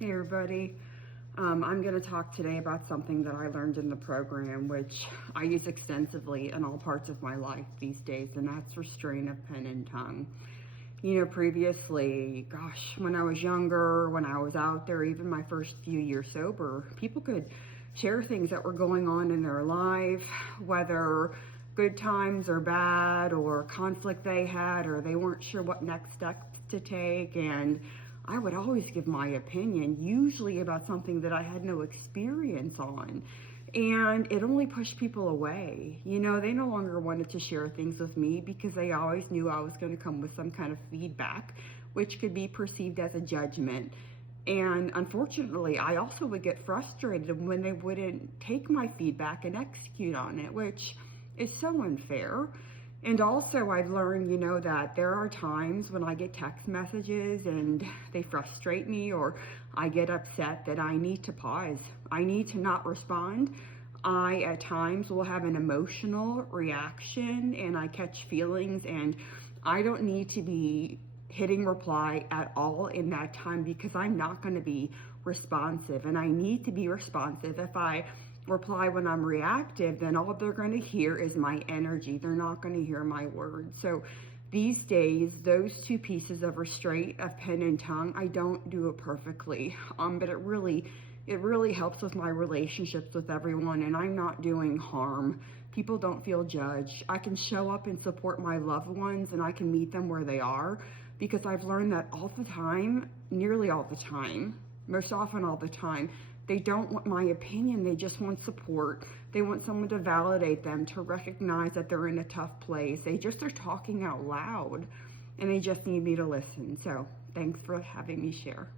Hey everybody, I'm going to talk today about something that I learned in the program, which I use extensively in all parts of my life these days, and that's restraint of pen and tongue. You know, previously, gosh, when I was younger, when I was out there, even my first few years sober, people could share things that were going on in their life, whether good times or bad, or conflict they had, or they weren't sure what next steps to take, and I would always give my opinion, usually about something that I had no experience on. And it only pushed people away. You know, they no longer wanted to share things with me because they always knew I was going to come with some kind of feedback, which could be perceived as a judgment. And unfortunately, I also would get frustrated when they wouldn't take my feedback and execute on it, which is so unfair. And also, I've learned, you know, that there are times when I get text messages and they frustrate me, or I get upset, that I need to pause. I need to not respond. I, at times, will have an emotional reaction and I catch feelings, and I don't need to be hitting reply at all in that time because I'm not going to be responsive, and I need to be responsive. If I reply when I'm reactive, then all they're going to hear is my energy. They're not going to hear my words. So these days, those two pieces of restraint of pen and tongue, I don't do it perfectly, but it really helps with my relationships with everyone, and I'm not doing harm. People don't feel judged. I can show up and support my loved ones, and I can meet them where they are, because I've learned that all the time, nearly all the time, most often all the time, they don't want my opinion. They just want support. They want someone to validate them, to recognize that they're in a tough place. They just are talking out loud, and they just need me to listen. So thanks for having me share.